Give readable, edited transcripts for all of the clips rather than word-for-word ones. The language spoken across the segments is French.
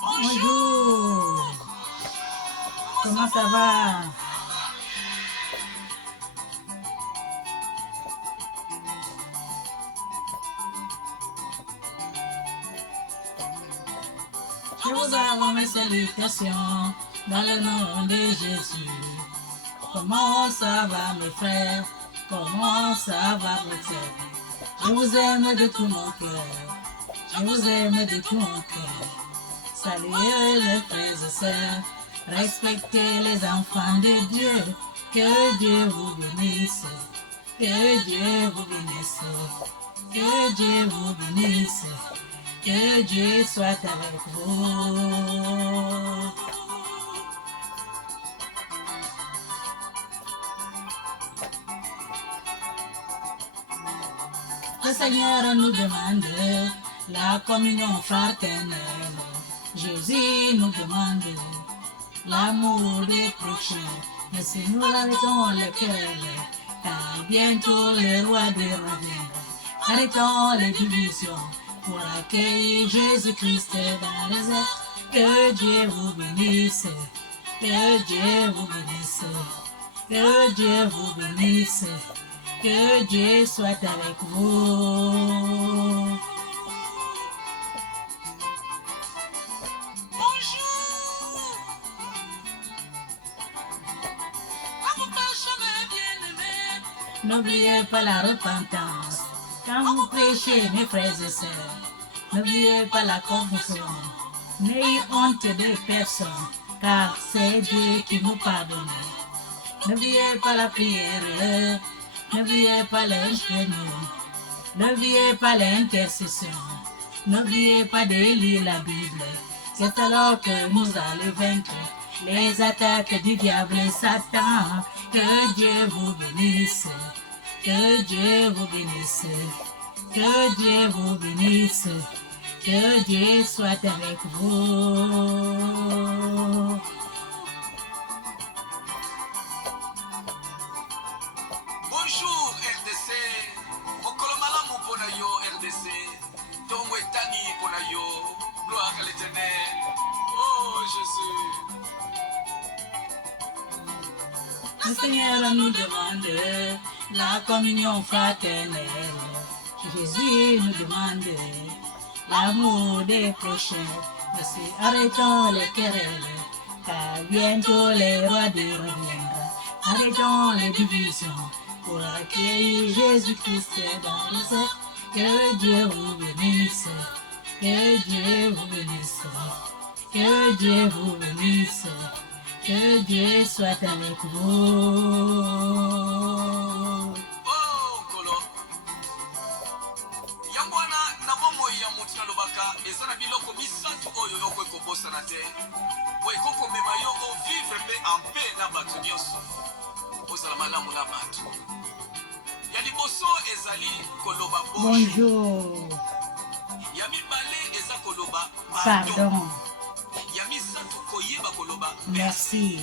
Bonjour. Comment ça va? Je vous envoie mes salutations dans le nom de Jésus. Comment ça va mes frères? Comment ça va mes sœurs? Je vous aime de tout mon cœur. Je vous aime de tout mon cœur. Saluez les frères et sœurs. Respectez les enfants de Dieu. Que Dieu vous bénisse. Que Dieu vous bénisse. Que Dieu vous bénisse. Que Dieu soit avec vous. Le Seigneur nous demande la communion fraternelle. Jésus nous demande l'amour des prochains. Mais si nous arrêtons les querelles, car bientôt le roi de reviendra. Arrêtons les divisions pour accueillir Jésus-Christ dans les airs. Que Dieu vous bénisse. Que Dieu vous bénisse. Que Dieu vous bénisse. Que Dieu soit avec vous. N'oubliez pas la repentance. Quand vous prêchez, mes frères et sœurs, n'oubliez pas la confession. N'ayez honte de personne, car c'est Dieu qui nous pardonne. N'oubliez pas la prière, n'oubliez pas les genoux, n'oubliez pas l'intercession, n'oubliez pas de lire la Bible. C'est alors que nous allons vaincre les attaques du diable et Satan. Que Dieu vous bénisse. Que Dieu vous bénisse. Que Dieu vous bénisse. Que Dieu soit avec vous. Bonjour RDC. Mokolomalamu pona yo RDC. Tongo etani pona yo. Gloire à l'Éternel. Oh Jésus. Le Seigneur nous demande la communion fraternelle. Jésus nous demande l'amour des prochains. Aussi arrêtons les querelles, car bientôt les rois reviendront. Arrêtons les divisions pour accueillir Jésus-Christ dans les airs. Que Dieu vous bénisse. Que Dieu vous bénisse. Que Dieu vous bénisse. Que Dieu soit avec vous. Oh kolo. Yambwana na bomo ya mutu na lobaka ezana biloko misatu oyo yoko ekobosana te. Po ekoko mema yo o vivre pe en paix na bato nyonso. Ozala malamu na bato. Ya liboso ezali koloba Bonjour. Ya mibale eza koloba Pardon. Ya misatu koyeba koloba Merci.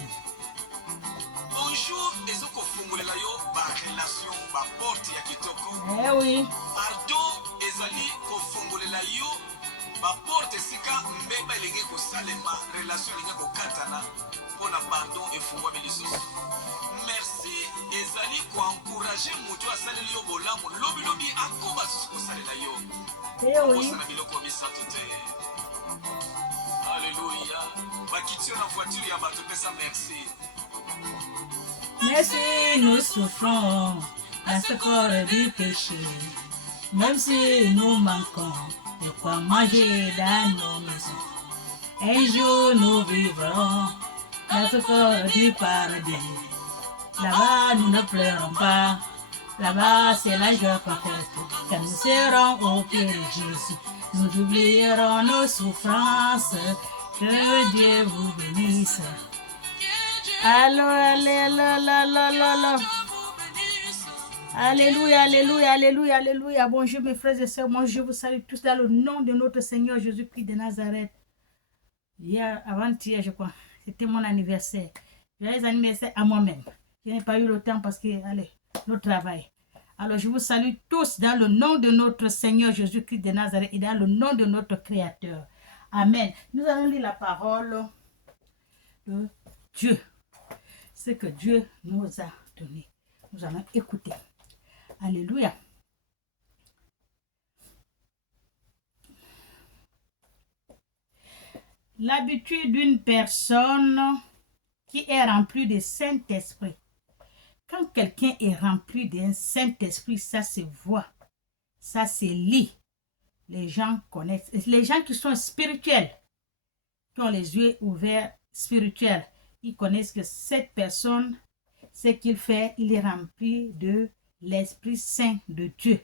Bonjour ezoko fungolela yo ba relation ba porte ya kitoko. Eh oui. Pardon ezali kofungolela yo ba porte sika mbeba elenge kosalema relation elenge kokatana mpona pardon efungwami lisusu. Merci ezali koencourage moto asaleli yo bolamu lobilobi akoba susu kosalela yo. Eh oui. Kosala biloko misato te. Alléluia. Bakiti yo na voiture ya bato pesa merci. Mais si nous souffrons à ce corps du péché, même si nous manquons de quoi manger dans nos maisons, un jour nous vivrons dans ce corps du paradis. Là-bas, nous ne pleurons pas. Là-bas, c'est la joie parfaite. Quand nous serons au pied de Jésus, nous oublierons nos souffrances. Que Dieu vous bénisse. Allô, alléluia, alléluia, alléluia, alléluia, alléluia. Bonjour mes frères et sœurs, moi je vous salue tous dans le nom de notre Seigneur Jésus-Christ de Nazareth. Hier, avant-hier, je crois, c'était mon anniversaire. Joyeux anniversaire à moi-même. Je n'ai pas eu le temps parce que, allez, le travail. Alors, je vous salue tous dans le nom de notre Seigneur Jésus-Christ de Nazareth et dans le nom de notre Créateur. Amen. Nous allons lire la parole de Dieu. Ce que Dieu nous a donné. Nous allons écouter. Alléluia. L'habitude d'une personne qui est remplie de Saint-Esprit. Quand quelqu'un est rempli d'un Saint-Esprit, ça se voit, ça se lit. Les gens connaissent. Les gens qui sont spirituels, qui ont les yeux ouverts spirituels, ils connaissent que cette personne, ce qu'il fait, il est rempli de l'Esprit Saint de Dieu.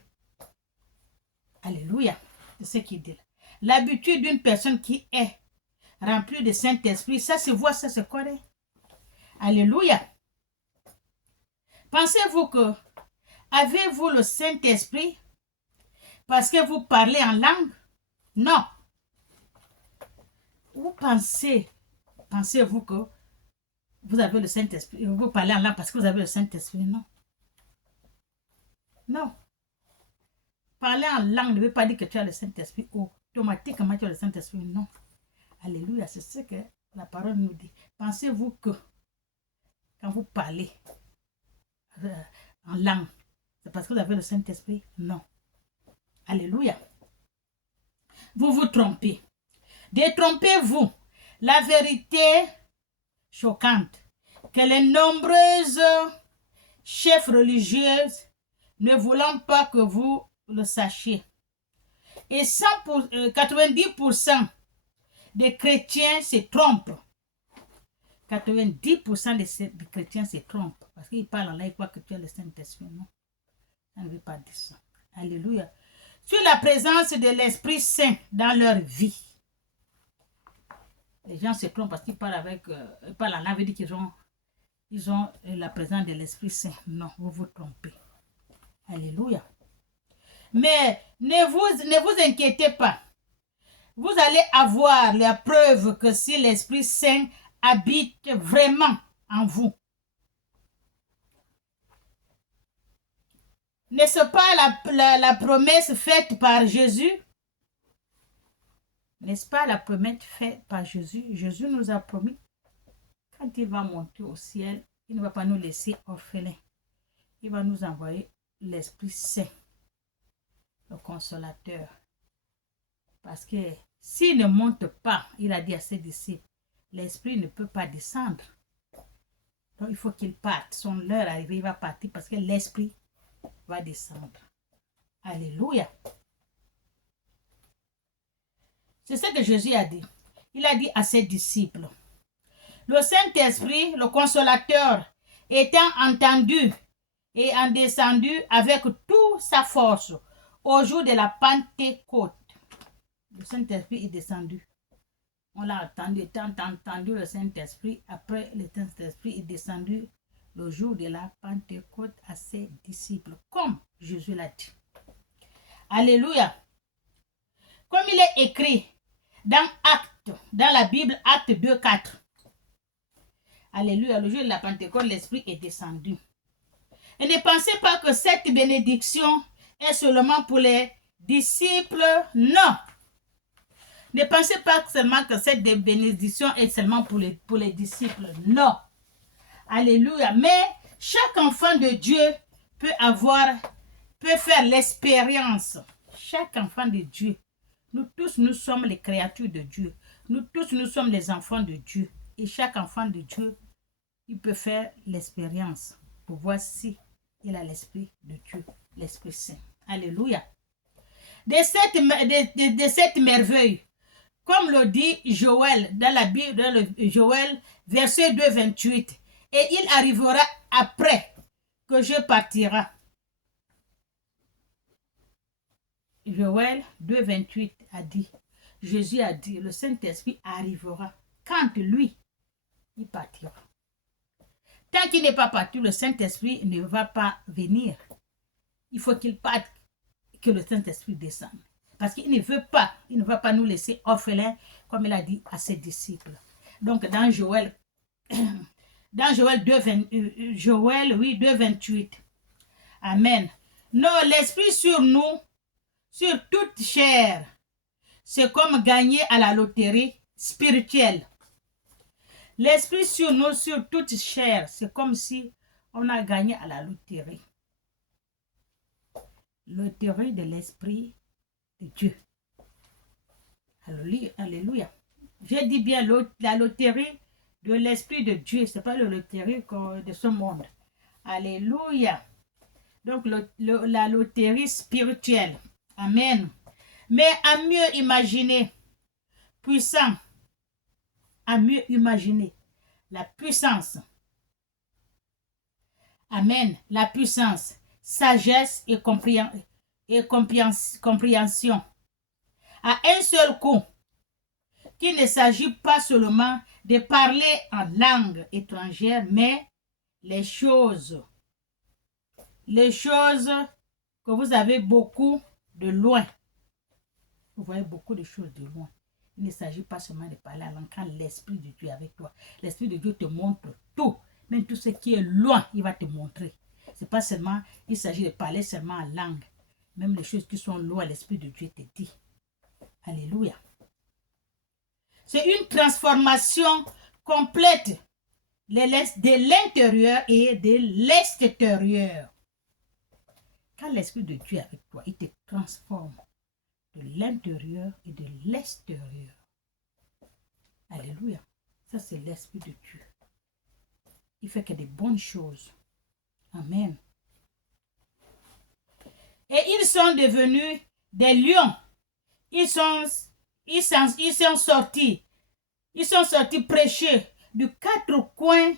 Alléluia. C'est ce qu'il dit. L'habitude d'une personne qui est remplie de Saint-Esprit, ça se voit, ça se connaît. Alléluia. Pensez-vous que avez-vous le Saint-Esprit parce que vous parlez en langue? Non. Vous pensez-vous que vous avez le Saint-Esprit, vous parlez en langue parce que vous avez le Saint-Esprit? Non. Non. Parler en langue ne veut pas dire que tu as le Saint-Esprit. Automatiquement, tu as le Saint-Esprit. Non. Alléluia, c'est ce que la parole nous dit. Pensez-vous que quand vous parlez en langue, c'est parce que vous avez le Saint-Esprit? Non. Alléluia. Vous vous trompez. Détrompez-vous. La vérité choquante que les nombreuses chefs religieuses ne voulant pas que vous le sachiez. Et 90% des chrétiens se trompent. 90% des chrétiens se trompent. Parce qu'ils parlent en là, ils croient que tu as le Saint-Esprit. Non, ça ne veut pas dire ça. Alléluia. Sur la présence de l'Esprit Saint dans leur vie. Les gens se trompent parce qu'ils parlent parlent en là, veut dire qu'ils ont la présence de l'Esprit Saint. Non, vous vous trompez. Alléluia. Mais ne vous inquiétez pas. Vous allez avoir la preuve que si l'Esprit Saint habite vraiment en vous. N'est-ce pas la promesse faite par Jésus? N'est-ce pas la promesse faite par Jésus? Jésus nous a promis, quand il va monter au ciel, il ne va pas nous laisser orphelins. Il va nous envoyer l'Esprit Saint, le Consolateur. Parce que s'il ne monte pas, il a dit à ses disciples, l'Esprit ne peut pas descendre. Donc il faut qu'il parte. Son heure arrivée, il va partir parce que l'Esprit va descendre. Alléluia. C'est ce que Jésus a dit. Il a dit à ses disciples, le Saint-Esprit, le Consolateur, étant entendu et en descendu avec toute sa force au jour de la Pentecôte. Le Saint-Esprit est descendu. On l'a entendu, étant entendu le Saint-Esprit. Après, le Saint-Esprit est descendu le jour de la Pentecôte à ses disciples, comme Jésus l'a dit. Alléluia. Comme il est écrit dans la Bible, Acte 2, 4. Alléluia, le jour de la Pentecôte, l'Esprit est descendu. Et ne pensez pas que cette bénédiction est seulement pour les disciples. Non. Ne pensez pas seulement que cette bénédiction est seulement pour les disciples. Non. Alléluia. Mais chaque enfant de Dieu peut faire l'expérience. Chaque enfant de Dieu. Nous tous, nous sommes les créatures de Dieu. Nous tous, nous sommes les enfants de Dieu. Et chaque enfant de Dieu, il peut faire l'expérience pour voir si il a l'Esprit de Dieu, l'Esprit Saint. Alléluia. De cette merveille, comme le dit Joël dans la Bible, dans le Joël, verset 2, 28. Et il arrivera après que je partirai. Joël 2, 28 a dit, Jésus a dit, le Saint-Esprit arrivera quand lui, il partira. Tant qu'il n'est pas parti, le Saint-Esprit ne va pas venir. Il faut qu'il parte, que le Saint-Esprit descende. Parce qu'il ne veut pas, il ne va pas nous laisser orphelins, comme il a dit à ses disciples. Donc, dans Joël, dans Joël 2, Joël, oui, 2, 28. Amen. Non, l'esprit sur nous, sur toute chair, c'est comme gagner à la loterie spirituelle. L'esprit sur nous, sur toute chair, c'est comme si on a gagné à la loterie. Loterie de l'esprit de Dieu. Alléluia. J'ai dit bien la loterie de l'esprit de Dieu. Ce n'est pas la loterie de ce monde. Alléluia. Donc la loterie spirituelle. Amen. Mais à mieux imaginer, puissant, à mieux imaginer la puissance. Amen. La puissance, sagesse et compréhension. À un seul coup, qu'il ne s'agit pas seulement de parler en langue étrangère, mais les choses que vous avez beaucoup de loin. Vous voyez beaucoup de choses de loin. Il ne s'agit pas seulement de parler en langue, quand l'Esprit de Dieu est avec toi. L'Esprit de Dieu te montre tout. Même tout ce qui est loin, il va te montrer. C'est pas seulement, il s'agit de parler seulement en langue. Même les choses qui sont loin, l'Esprit de Dieu te dit. Alléluia. C'est une transformation complète de l'intérieur et de l'extérieur. Quand l'Esprit de Dieu est avec toi, il te transforme de l'intérieur et de l'extérieur. Alléluia. Ça, c'est l'Esprit de Dieu. Il fait que des bonnes choses. Amen. Et ils sont devenus des lions. Ils sont sortis prêcher de quatre coins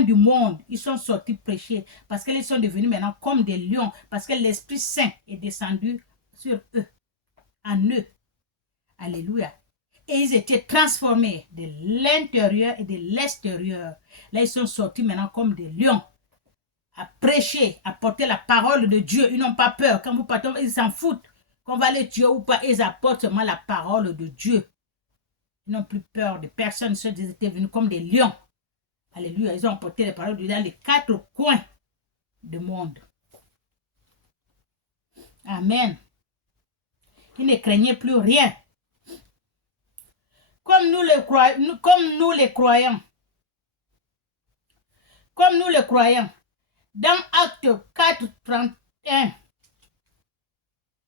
du monde. Ils sont sortis prêcher parce qu'ils sont devenus maintenant comme des lions, parce que l'Esprit Saint est descendu sur eux, en eux. Alléluia. Et ils étaient transformés de l'intérieur et de l'extérieur. Là, ils sont sortis maintenant comme des lions, à prêcher, à porter la parole de Dieu. Ils n'ont pas peur. Quand vous partez, ils s'en foutent. Qu'on va les tuer ou pas, ils apportent seulement la parole de Dieu. Ils n'ont plus peur de personne. Ils étaient venus comme des lions. Alléluia. Ils ont apporté les paroles de Dieu dans les quatre coins du monde. Amen. Ils ne craignaient plus rien. Comme nous les croyons. Dans Acte 4, 31.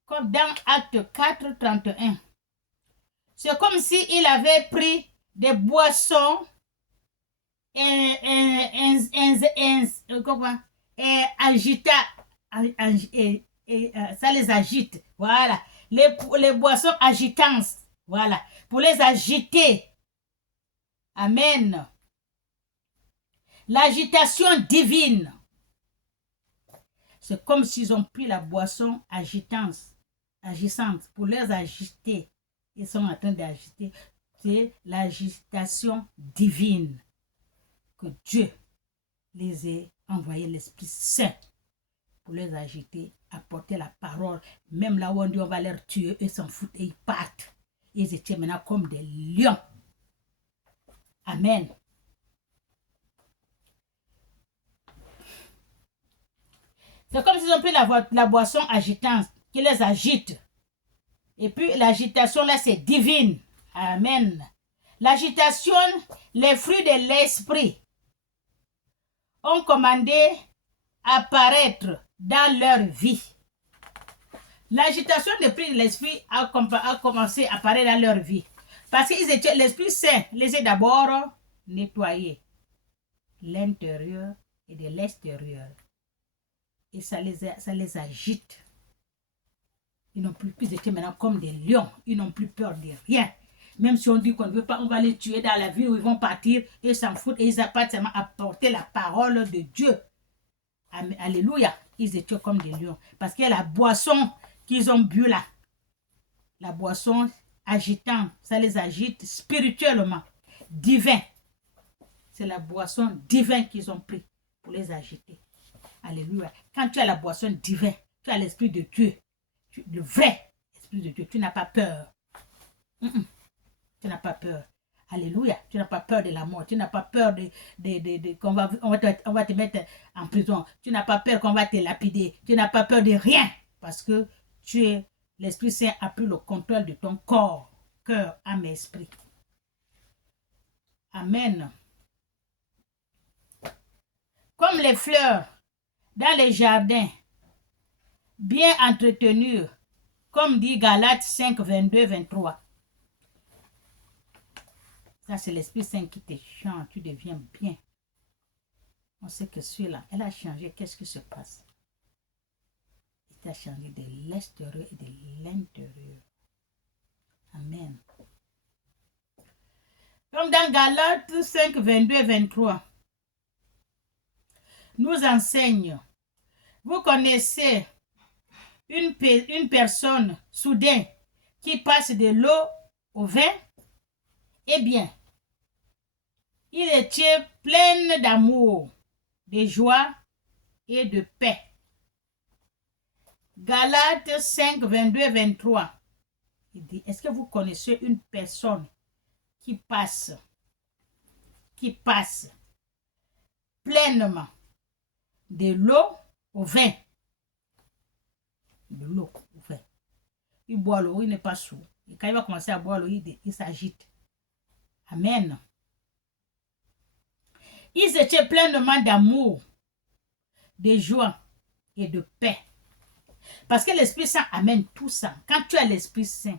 Comme dans Acte 4, 31. C'est comme s'il avait pris des boissons ça les agite. Voilà. Les boissons agitantes. Voilà. Pour les agiter. Amen. L'agitation divine. C'est comme s'ils ont pris la boisson agissante pour les agiter. Ils sont en train d'agiter. C'est l'agitation divine. Que Dieu les ait envoyé l'Esprit Saint pour les agiter, apporter la parole. Même là où on dit on va les tuer, ils s'en foutent et ils partent. Ils étaient maintenant comme des lions. Amen. C'est comme s'ils ont pris la boisson agitante qui les agite. Et puis l'agitation là c'est divine. Amen. L'agitation, les fruits de l'esprit ont commandé apparaître dans leur vie. L'agitation des fruits de l'esprit a commencé à apparaître dans leur vie. Parce que l'Esprit Saint les a d'abord nettoyés. L'intérieur et de l'extérieur. Et ça les agite. Ils étaient maintenant comme des lions. Ils n'ont plus peur de rien. Même si on dit qu'on ne veut pas, on va les tuer dans la vie où ils vont partir. Ils s'en foutent et ils apportent seulement apporter la parole de Dieu. Alléluia. Ils étaient comme des lions. Parce qu'il y a la boisson qu'ils ont bu là. La boisson agitante. Ça les agite spirituellement. Divin. C'est la boisson divine qu'ils ont pris pour les agiter. Alléluia. Quand tu as la boisson divine, Tu as l'esprit de Dieu. Le vrai esprit de Dieu. Tu n'as pas peur. Tu n'as pas peur. Alléluia. Tu n'as pas peur de la mort. Tu n'as pas peur qu'on va, on va te mettre en prison. Tu n'as pas peur qu'on va te lapider. Tu n'as pas peur de rien. Parce que l'Esprit Saint a pris le contrôle de ton corps, cœur, âme et esprit. Amen. Comme les fleurs dans les jardins, bien entretenues, comme dit Galates 5, 22, 23. Ça, c'est l'Esprit Saint qui te change, tu deviens bien. On sait que celui-là, elle a changé. Qu'est-ce qui se passe? Il t'a changé de l'extérieur et de l'intérieur. Amen. Comme dans Galates 5, 22 et 23, nous enseigne, vous connaissez une personne soudain qui passe de l'eau au vin? Eh bien, il était plein d'amour, de joie et de paix. Galates 5, 22 et 23. Il dit, est-ce que vous connaissez une personne qui passe pleinement de l'eau au vin? De l'eau au vin. Il boit l'eau, il n'est pas sourd. Et quand il va commencer à boire l'eau, il s'agite. Amen. Ils étaient pleinement d'amour, de joie et de paix. Parce que l'Esprit Saint amène tout ça. Quand tu as l'Esprit Saint,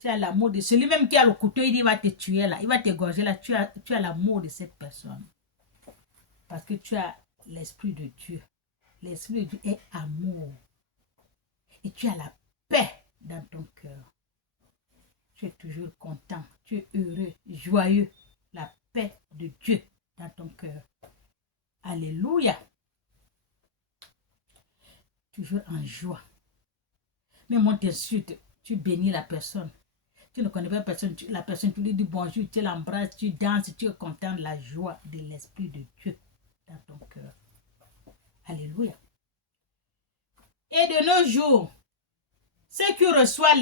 tu as l'amour de celui-même qui a le couteau, il dit, il va te tuer là, il va t'égorger là. Tu as l'amour de cette personne. Parce que tu as l'Esprit de Dieu. L'Esprit de Dieu est amour. Et tu as la paix dans ton cœur. Tu es toujours content, tu es heureux, joyeux. La paix de Dieu dans ton cœur. Alléluia. Toujours en joie. Même on t'insulte, tu bénis la personne. Tu ne connais pas la personne, tu lui dis bonjour, tu l'embrasses, tu danses, tu es content de la joie de l'Esprit de Dieu dans ton cœur. Alléluia. Et de nos jours, ceux qui reçoivent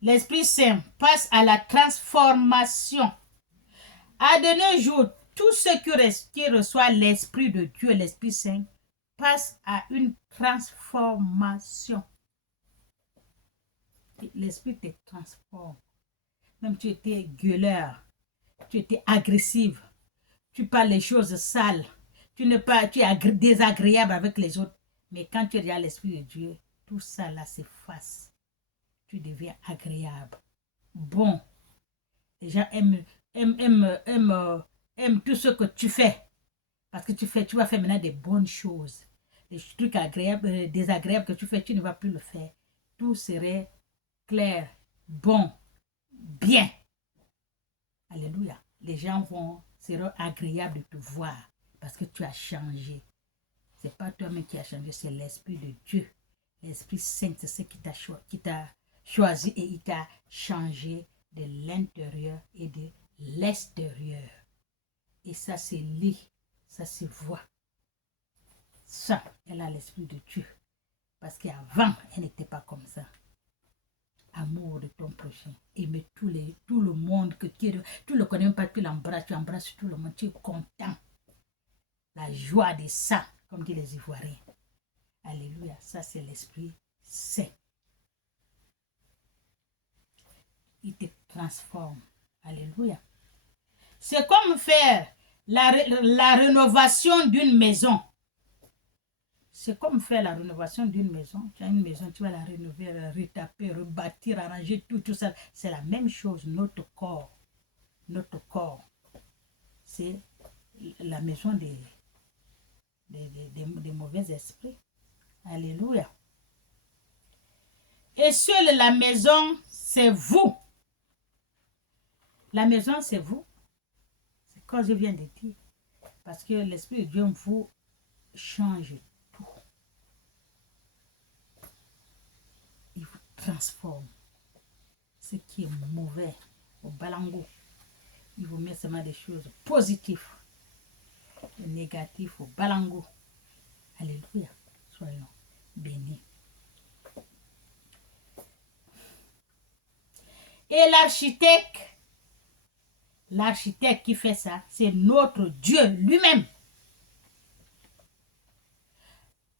l'Esprit Saint passe à la transformation. À de nos jours, tous ceux qui reçoivent l'Esprit de Dieu, l'Esprit Saint, passent à une transformation. L'Esprit te transforme. Même tu étais gueuleur, tu étais agressive, tu parles les choses sales, tu es désagréable avec les autres. Mais quand tu as l'Esprit de Dieu, tout ça là s'efface. Tu deviens agréable, bon. Les gens aiment tout ce que tu fais. Parce que tu vas faire maintenant des bonnes choses. Les trucs agréables, désagréables que tu fais, tu ne vas plus le faire. Tout serait clair, bon, bien. Alléluia. Les gens seront agréables de te voir parce que tu as changé. Ce n'est pas toi-même qui as changé, c'est l'Esprit de Dieu. L'Esprit Saint, c'est ce qui t'a choisi et il t'a changé de l'intérieur et de l'extérieur. Et ça se lit, ça se voit. Ça, elle a l'Esprit de Dieu. Parce qu'avant, elle n'était pas comme ça. Amour de ton prochain. Aimer tout le monde que tu le connais même pas, tu l'embrasses, tu embrasses tout le monde, tu es content. La joie de ça, comme disent les Ivoiriens. Alléluia, ça c'est l'Esprit Saint. Il te transforme. Alléluia. C'est comme faire la rénovation d'une maison. C'est comme faire la rénovation d'une maison. Tu as une maison, tu vas la rénover, la retaper, rebâtir, arranger tout ça. C'est la même chose, notre corps. Notre corps, c'est la maison des mauvais esprits. Alléluia. Et seule la maison, c'est vous. La maison, c'est vous. C'est comme je viens de dire. Parce que l'Esprit de Dieu vous change tout. Il vous transforme. Ce qui est mauvais au balango, il vous met seulement des choses positives. Et négatives au balango. Alléluia. Soyons bénis. Et l'architecte qui fait ça, c'est notre Dieu lui-même.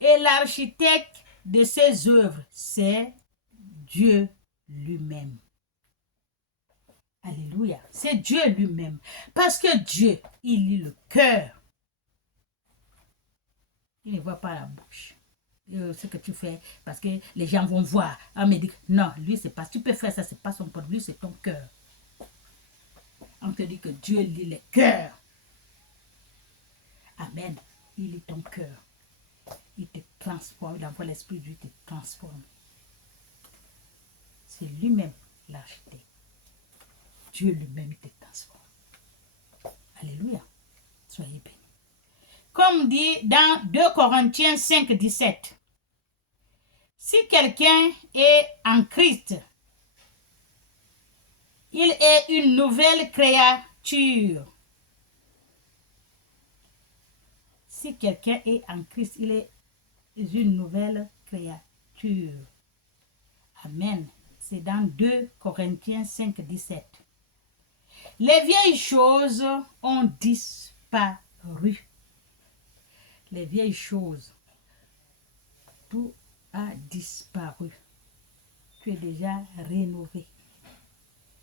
Et l'architecte de ces œuvres, c'est Dieu lui-même. Alléluia. C'est Dieu lui-même. Parce que Dieu, il lit le cœur. Il ne voit pas la bouche. Ce que tu fais, parce que les gens vont voir. On me dit, non, lui, c'est pas, tu peux faire ça, c'est pas son problème, lui, c'est ton cœur. On te dit que Dieu lit les cœurs. Amen. Il lit ton cœur. Il te transforme. Il envoie l'Esprit de Dieu, il te transforme. C'est lui-même l'architecte. Dieu lui-même, il te transforme. Alléluia. Soyez bénis. Comme dit dans 2 Corinthiens 5, 17. Si quelqu'un est en Christ, il est une nouvelle créature. Si quelqu'un est en Christ, il est une nouvelle créature. Amen. C'est dans 2 Corinthiens 5, 17. Les vieilles choses ont disparu. Les vieilles choses, tout a disparu. Tu es déjà rénové.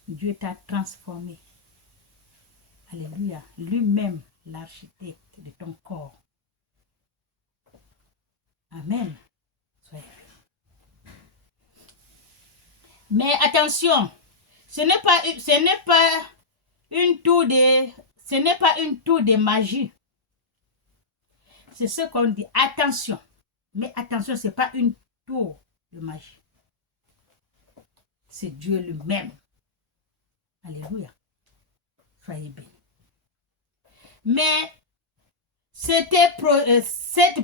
Dieu t'a transformé. Alléluia. Lui-même, l'architecte de ton corps. Amen. Soyez bénis. Mais attention, ce n'est pas une tour de magie. C'est ce qu'on dit. Attention. Mais attention, ce n'est pas une tour de magie. C'est Dieu lui-même. Alléluia. Soyez bénis. Mais cet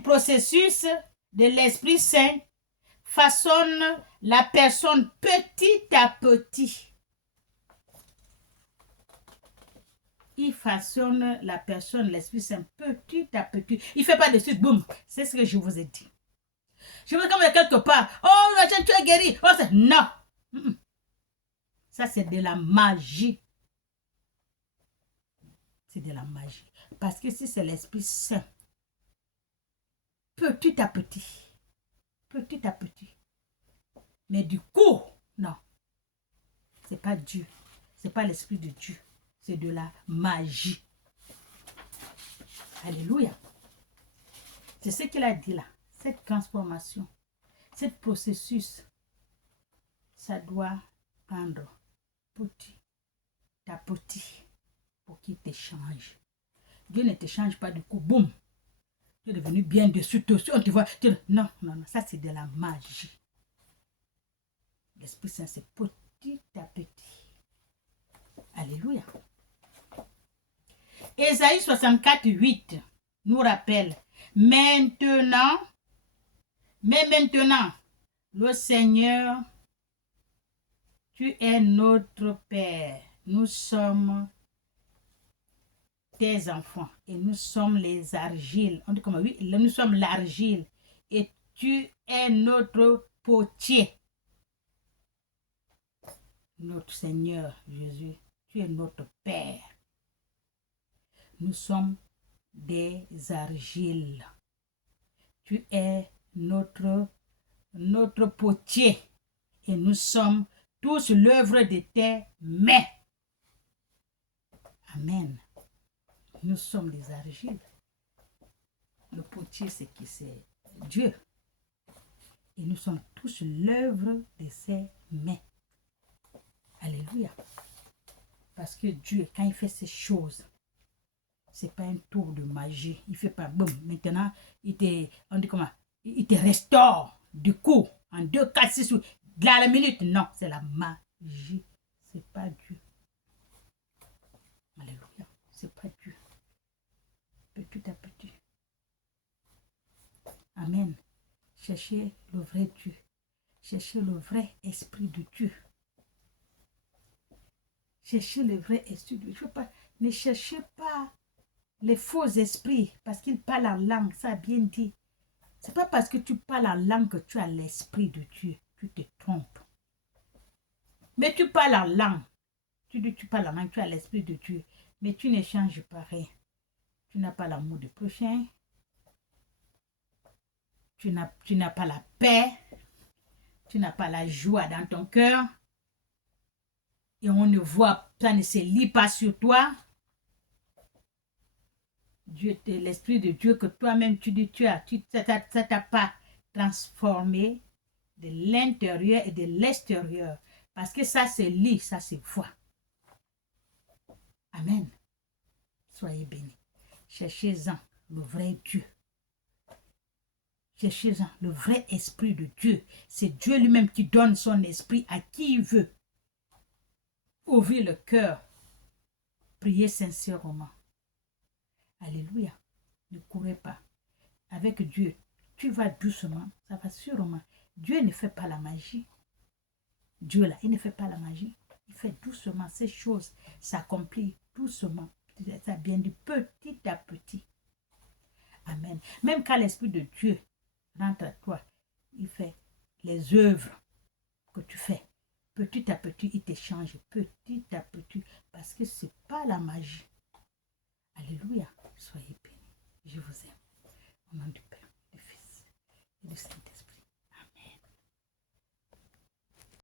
processus de l'Esprit Saint façonne la personne petit à petit. Il façonne la personne, l'Esprit Saint, petit à petit. Il ne fait pas de suite, boum. C'est ce que je vous ai dit. Je veux comme quelque part. Oh, tu es guéri. Oh, non. Ça, c'est de la magie. C'est de la magie. Parce que si c'est l'Esprit Saint, petit à petit. Petit à petit. Mais du coup, non. Ce n'est pas Dieu. Ce n'est pas l'Esprit de Dieu. C'est de la magie. Alléluia. C'est ce qu'il a dit là. Cette transformation, ce processus, ça doit prendre petit à petit pour qu'il te change. Dieu ne te change pas du coup, boum. Tu es devenu bien dessus, on te voit. Non, non, non, ça c'est de la magie. L'Esprit Saint, c'est petit à petit. Alléluia. Ésaïe 64, 8 nous rappelle, maintenant, le Seigneur, tu es notre Père. Nous sommes tes enfants et nous sommes les argiles. On dit comment? Oui, nous sommes l'argile et tu es notre potier. Notre Seigneur Jésus, tu es notre Père. Nous sommes des argiles. Tu es notre potier et nous sommes tous l'œuvre de tes mains. Amen. Nous sommes des argiles. Le potier, c'est qui? C'est Dieu. Et nous sommes tous l'œuvre de ses mains. Alléluia. Parce que Dieu, quand il fait ces choses, c'est pas un tour de magie. Il fait pas boum. Maintenant, il te restaure du coup en 2, 4, 6 de la minute. Non, c'est la magie. C'est pas Dieu. Alléluia. C'est pas Dieu. Petit à petit. Amen. Cherchez le vrai Dieu. Cherchez le vrai esprit de Dieu. Cherchez le vrai esprit de Dieu. Ne cherchez pas les faux esprits parce qu'ils parlent en langue. Ça a bien dit. C'est pas parce que tu parles la langue que tu as l'esprit de Dieu. Tu te trompes. Mais tu parles la langue. Tu dis tu parles la langue, tu as l'esprit de Dieu. Mais tu n'échanges pas rien. Tu n'as pas l'amour du prochain. Tu n'as pas la paix. Tu n'as pas la joie dans ton cœur. Et on ne voit, ça ne se lit pas sur toi. Dieu, l'esprit de Dieu que toi-même tu dis, ça t'a pas transformé de l'intérieur et de l'extérieur. Parce que ça se lit, ça se voit. Amen. Soyez bénis. Cherchez-en le vrai Dieu. Cherchez-en le vrai esprit de Dieu. C'est Dieu lui-même qui donne son esprit à qui il veut. Ouvrez le cœur. Priez sincèrement. Alléluia. Ne courez pas. Avec Dieu, tu vas doucement. Ça va sûrement. Dieu ne fait pas la magie. Dieu là, il ne fait pas la magie. Il fait doucement. Ces choses s'accomplissent doucement. Ça vient du petit à petit. Amen. Même quand l'Esprit de Dieu rentre à toi, il fait les œuvres que tu fais. Petit à petit, il t'échange. Petit à petit. Parce que ce n'est pas la magie. Alléluia. Soyez